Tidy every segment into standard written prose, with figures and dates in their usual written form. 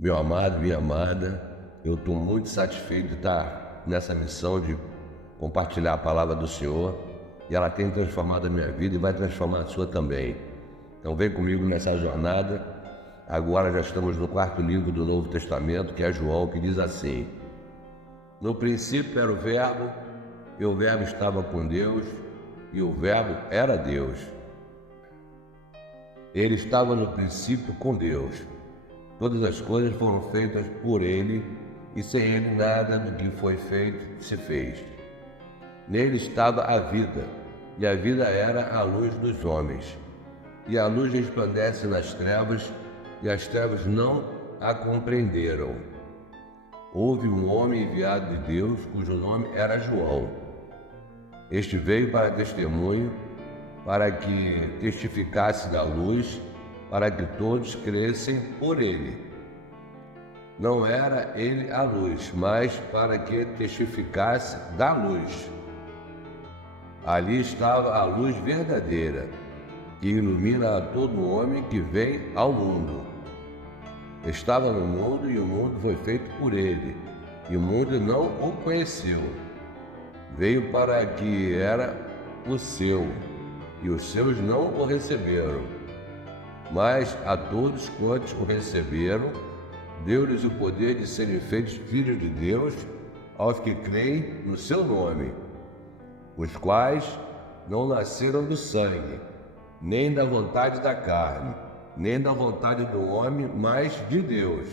Meu amado, minha amada, eu estou muito satisfeito de estar nessa missão de compartilhar a palavra do Senhor, e ela tem transformado a minha vida e vai transformar a sua também. Então vem comigo nessa jornada. Agora já estamos no quarto livro do Novo Testamento, que é João, que diz assim: no princípio era o Verbo, e o Verbo estava com Deus, e o Verbo era Deus. Ele estava no princípio com Deus. Todas as coisas foram feitas por ele, e sem ele nada do que foi feito se fez. Nele estava a vida, e a vida era a luz dos homens. E a luz resplandece nas trevas, e as trevas não a compreenderam. Houve um homem enviado de Deus, cujo nome era João. Este veio para testemunho, para que testificasse da luz, para que todos crescem por ele. Não era ele a luz, mas para que testificasse da luz. Ali estava a luz verdadeira, que ilumina a todo homem que vem ao mundo. Estava no mundo, e o mundo foi feito por ele, e o mundo não o conheceu. Veio para que era o seu, e os seus não o receberam. Mas a todos quantos o receberam, deu-lhes o poder de serem feitos filhos de Deus, aos que creem no seu nome, os quais não nasceram do sangue, nem da vontade da carne, nem da vontade do homem, mas de Deus.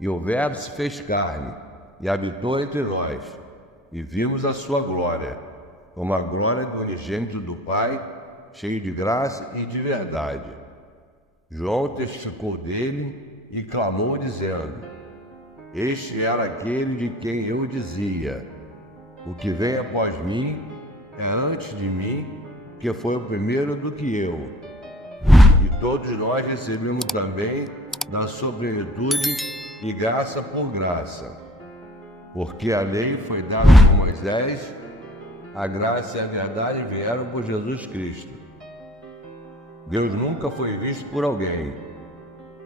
E o Verbo se fez carne, e habitou entre nós, e vimos a sua glória, como a glória do unigênito do Pai, cheio de graça e de verdade. João testificou dele e clamou, dizendo: este era aquele de quem eu dizia: o que vem após mim é antes de mim, que foi o primeiro do que eu. E todos nós recebemos também da sua plenitude e graça por graça. Porque a lei foi dada por Moisés, a graça e a verdade vieram por Jesus Cristo. Deus nunca foi visto por alguém.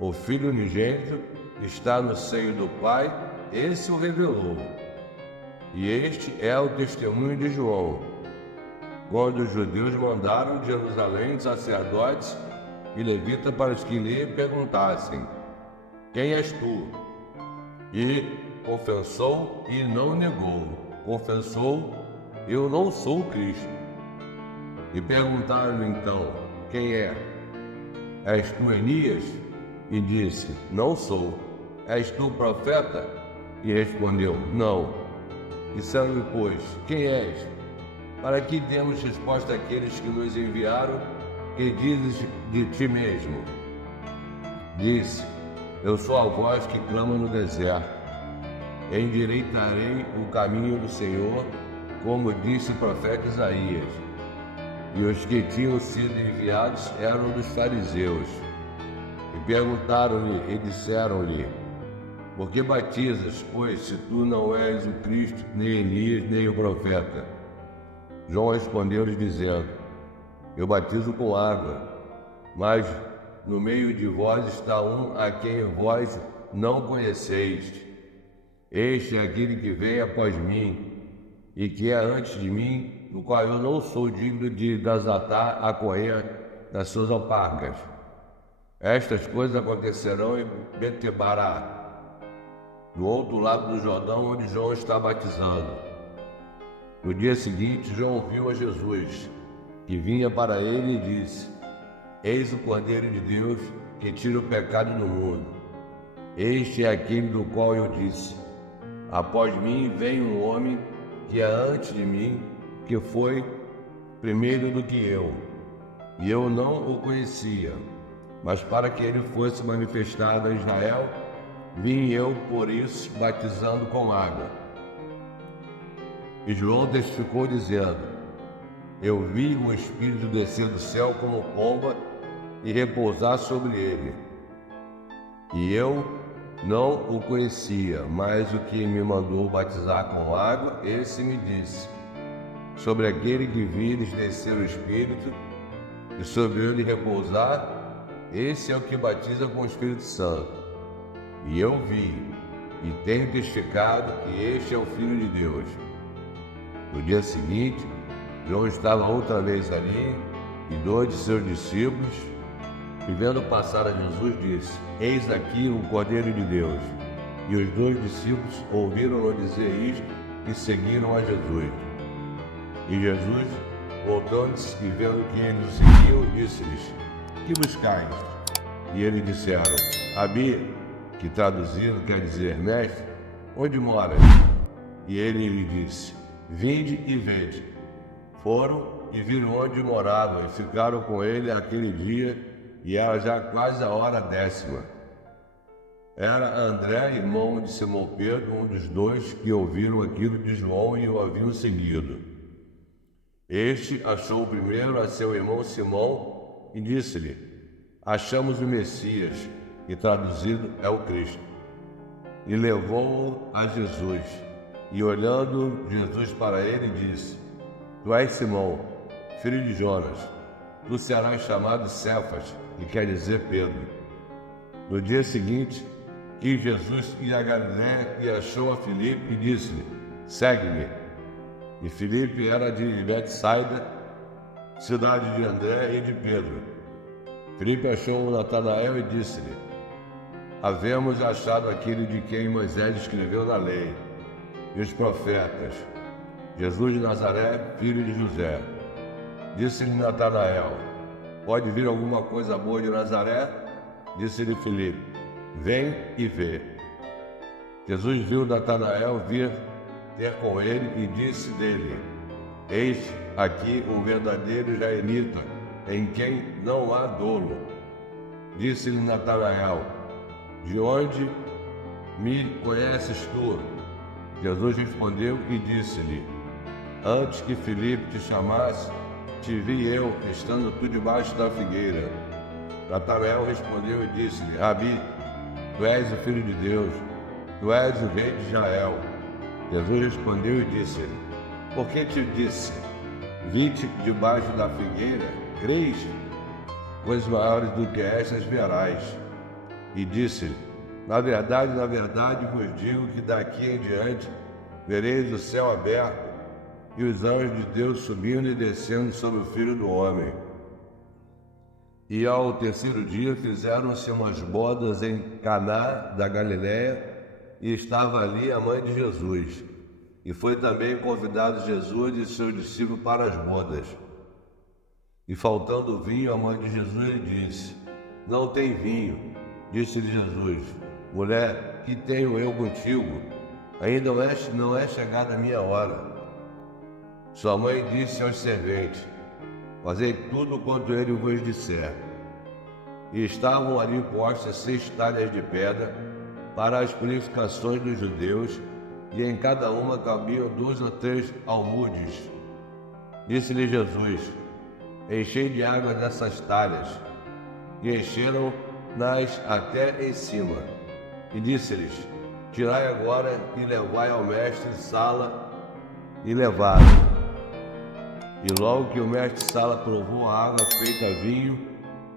O Filho unigênito está no seio do Pai, esse o revelou. E este é o testemunho de João, quando os judeus mandaram de Jerusalém sacerdotes e levitas para que lhe perguntassem: quem és tu? E confessou e não negou. Confessou: eu não sou o Cristo. E perguntaram então: quem é? És tu Elias? E disse: não sou. És tu profeta? E respondeu: não. Disseram-lhe, pois: quem és? Para que demos resposta àqueles que nos enviaram, que dizes de ti mesmo? Disse: eu sou a voz que clama no deserto. Endireitarei o caminho do Senhor, como disse o profeta Isaías. E os que tinham sido enviados eram dos fariseus. E perguntaram-lhe e disseram-lhe: por que batizas, pois, se tu não és o Cristo, nem Elias, nem o profeta? João respondeu-lhes dizendo: eu batizo com água, mas no meio de vós está um a quem vós não conheceis. Este é aquele que vem após mim, e que é antes de mim, no qual eu não sou digno de desatar a correia das suas alparcas. Estas coisas acontecerão em Betebará, do outro lado do Jordão, onde João está batizando. No dia seguinte, João viu a Jesus, que vinha para ele, e disse: eis o Cordeiro de Deus, que tira o pecado do mundo. Este é aquele do qual eu disse: após mim vem um homem que é antes de mim, que foi primeiro do que eu, e eu não o conhecia. Mas para que ele fosse manifestado a Israel, vim eu por isso batizando com água. E João testificou dizendo: eu vi o Espírito descer do céu como pomba e repousar sobre ele. E eu não o conhecia, mas o que me mandou batizar com água, esse me disse: sobre aquele que vires descer o Espírito e sobre ele repousar, esse é o que batiza com o Espírito Santo. e eu vi, e tenho testificado que este é o Filho de Deus. No dia seguinte, João estava outra vez ali, e 2 de seus discípulos, e vendo passar a Jesus, disse: Eis aqui o Cordeiro de Deus. E os 2 discípulos ouviram-no dizer isto e seguiram a Jesus. E Jesus, voltando-se e vendo que eles o seguiam, disse-lhes: Que buscais? E eles disseram: Rabi, que traduzido quer dizer mestre, onde moras? E ele lhe disse: Vinde e vede. Foram e viram onde morava, e ficaram com ele aquele dia, e era já quase a hora 10ª. Era André, irmão de Simão Pedro, um dos 2 que ouviram aquilo de João e o haviam seguido. Este achou primeiro a seu irmão Simão e disse-lhe: Achamos o Messias, que traduzido é o Cristo. E levou-o a Jesus. E olhando Jesus para ele, disse: Tu és Simão, filho de Jonas. Tu serás chamado Cefas, que quer dizer Pedro. No dia seguinte, quis Jesus ir a Galiléia e achou a Filipe e disse-lhe: Segue-me. E Filipe era de Betsaida, cidade de André e de Pedro. Filipe achou Natanael e disse-lhe: Havemos achado aquele de quem Moisés escreveu na lei, e os profetas, Jesus de Nazaré, filho de José. Disse-lhe Natanael: Pode vir alguma coisa boa de Nazaré? Disse-lhe Filipe: Vem e vê. Jesus viu Natanael vir ter com ele e disse dele: Eis aqui um verdadeiro israelita, em quem não há dolo. Disse-lhe Natanael: De onde me conheces tu? Jesus respondeu e disse-lhe: Antes que Filipe te chamasse, te vi eu, estando tu debaixo da figueira. Natanael respondeu e disse-lhe: Rabi, tu és o Filho de Deus, tu és o Rei de Israel. Jesus respondeu e disse-lhe: Por que te disse, vi-te debaixo da figueira? Crês? Coisas maiores do que estas verás. E disse-lhe: na verdade, vos digo que daqui em diante vereis o céu aberto e os anjos de Deus subindo e descendo sobre o Filho do Homem. E ao 3º dia fizeram-se umas bodas em Caná da Galiléia, e estava ali a mãe de Jesus. E foi também convidado Jesus e seus discípulos para as bodas. E faltando vinho, a mãe de Jesus lhe disse: Não tem vinho. Disse-lhe Jesus: Mulher, que tenho eu contigo? Ainda não é chegada a minha hora. Sua mãe disse aos serventes: Fazei tudo quanto ele vos disser. E estavam ali postas 6 talhas de pedra para as purificações dos judeus, e em cada uma cabiam 2 ou 3 almudes. Disse-lhe Jesus: Enchei de água dessas talhas. E encheram-nas até em cima. E disse-lhes: Tirai agora e levai ao mestre-sala. E levaram. E logo que o mestre-sala provou a água feita vinho,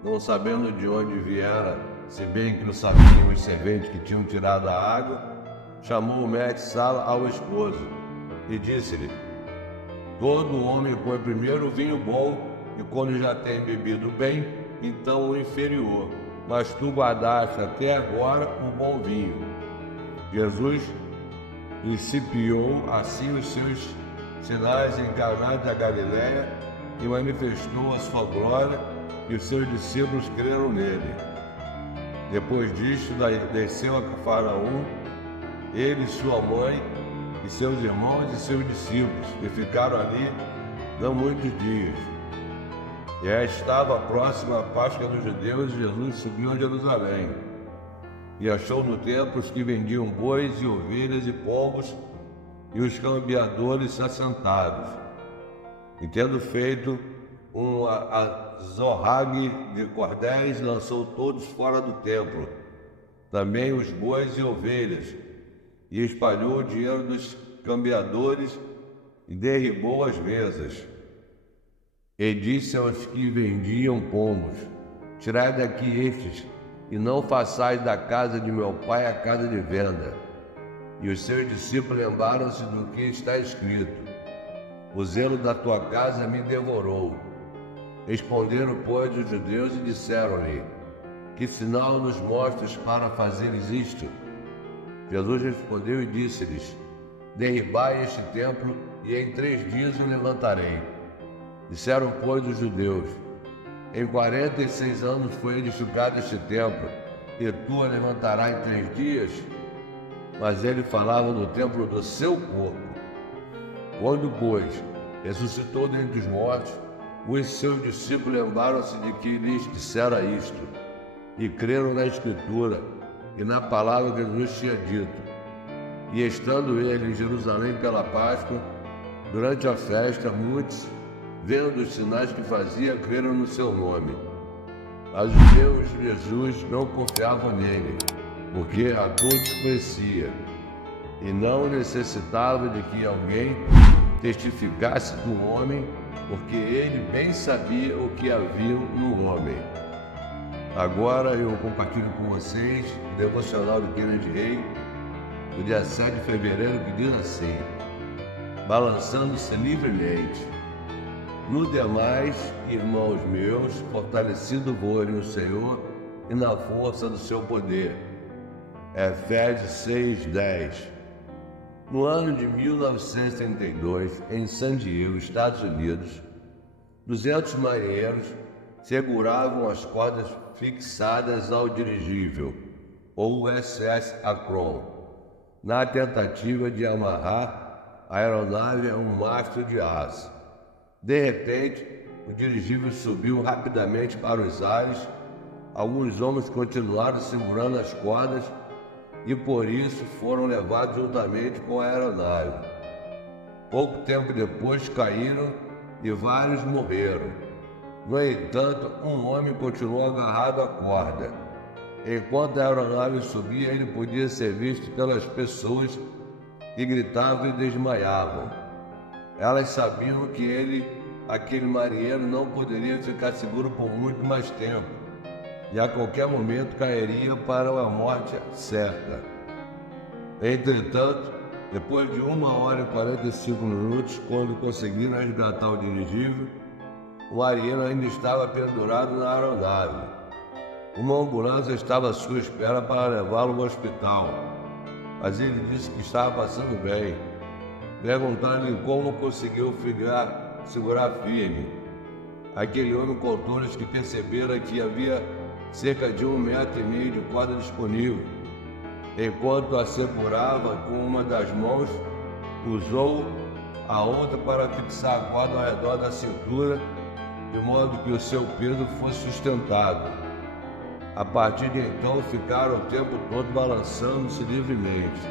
não sabendo de onde viera, se bem que não sabiam os serventes que tinham tirado a água, chamou o mestre-sala ao esposo e disse-lhe: Todo homem põe primeiro o vinho bom, e quando já tem bebido bem, então o inferior. Mas tu guardaste até agora o bom vinho. Jesus principiou assim os seus sinais em Caná da Galiléia e manifestou a sua glória, e os seus discípulos creram nele. Depois disto, desceu a Cafarnaum, ele, sua mãe, e seus irmãos e seus discípulos, e ficaram ali não muitos dias. E estava próxima a Páscoa dos judeus, e Jesus subiu a Jerusalém. E achou no templo os que vendiam bois e ovelhas e pombos, e os cambiadores assentados. E tendo feito um azorrague de cordéis, lançou todos fora do templo, também os bois e ovelhas, e espalhou o dinheiro dos cambiadores e derribou as mesas. E disse aos que vendiam pombos: Tirai daqui estes, e não façais da casa de meu pai a casa de venda. E os seus discípulos lembraram-se do que está escrito: o zelo da tua casa me devorou. Responderam, pois, os judeus e disseram-lhe: que sinal nos mostras para fazeres isto? Jesus respondeu e disse-lhes: derribai este templo, e em 3 dias o levantarei. Disseram, pois, os judeus: em 46 anos foi edificado este templo, e tu o levantarás em 3 dias? Mas ele falava do templo do seu corpo. Quando, pois, ressuscitou dentre os mortos, os seus discípulos lembraram-se de que lhes dissera isto, e creram na Escritura e na palavra que Jesus tinha dito. E estando ele em Jerusalém pela Páscoa, durante a festa, muitos, vendo os sinais que fazia, creram no seu nome. Mas os judeus de Jesus não confiavam nele, porque a todos conhecia, e não necessitava de que alguém testificasse do homem, porque ele bem sabia o que havia no homem. Agora eu compartilho com vocês o devocional do Kennedy Rei, do dia 7 de fevereiro, que diz assim: balançando-se livremente. No demais, irmãos meus, fortalecido-vos no Senhor e na força do seu poder. Efésios 6:10. No ano de 1932, em San Diego, Estados Unidos, 200 marinheiros seguravam as cordas fixadas ao dirigível, ou USS Akron, na tentativa de amarrar a aeronave a um mastro de aço. De repente, o dirigível subiu rapidamente para os ares. Alguns homens continuaram segurando as cordas e por isso foram levados juntamente com a aeronave. Pouco tempo depois caíram e vários morreram. No entanto, um homem continuou agarrado à corda. Enquanto a aeronave subia, ele podia ser visto pelas pessoas que gritavam e desmaiavam. Elas sabiam que aquele marinheiro, não poderia ficar seguro por muito mais tempo, e a qualquer momento cairia para a morte certa. Entretanto, depois de 1 hora e 45 minutos, quando conseguiram resgatar o dirigível, o marinheiro ainda estava pendurado na aeronave. Uma ambulância estava à sua espera para levá-lo ao hospital, mas ele disse que estava passando bem. Perguntaram-lhe como conseguiu segurar firme. Aquele homem contou-lhes que percebera que havia cerca de 1,5 metros de corda disponível. Enquanto a segurava com uma das mãos, usou a outra para fixar a corda ao redor da cintura, de modo que o seu peso fosse sustentado. A partir de então, ficaram o tempo todo balançando-se livremente.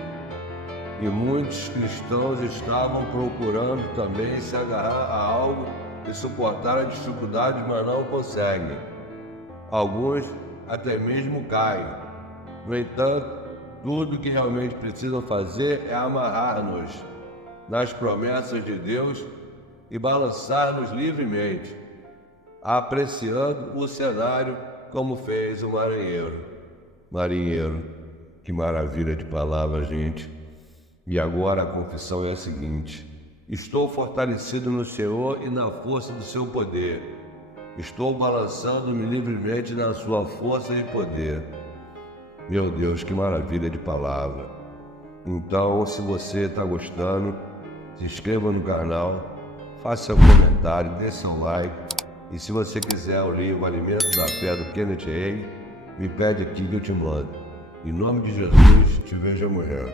E muitos cristãos estavam procurando também se agarrar a algo e suportar a dificuldade, mas não conseguem. Alguns até mesmo caem. No entanto, tudo que realmente precisam fazer é amarrar-nos nas promessas de Deus e balançar-nos livremente, apreciando o cenário como fez o marinheiro. Marinheiro, que maravilha de palavra, gente. E agora a confissão é a seguinte: estou fortalecido no Senhor e na força do seu poder. Estou balançando-me livremente na sua força e poder. Meu Deus, que maravilha de palavra. Então, se você está gostando, se inscreva no canal, faça seu comentário, dê seu like. E se você quiser o livro Alimento da Fé do Kennedy Hagin, me pede aqui que eu te mando. Em nome de Jesus, te vejo amanhã.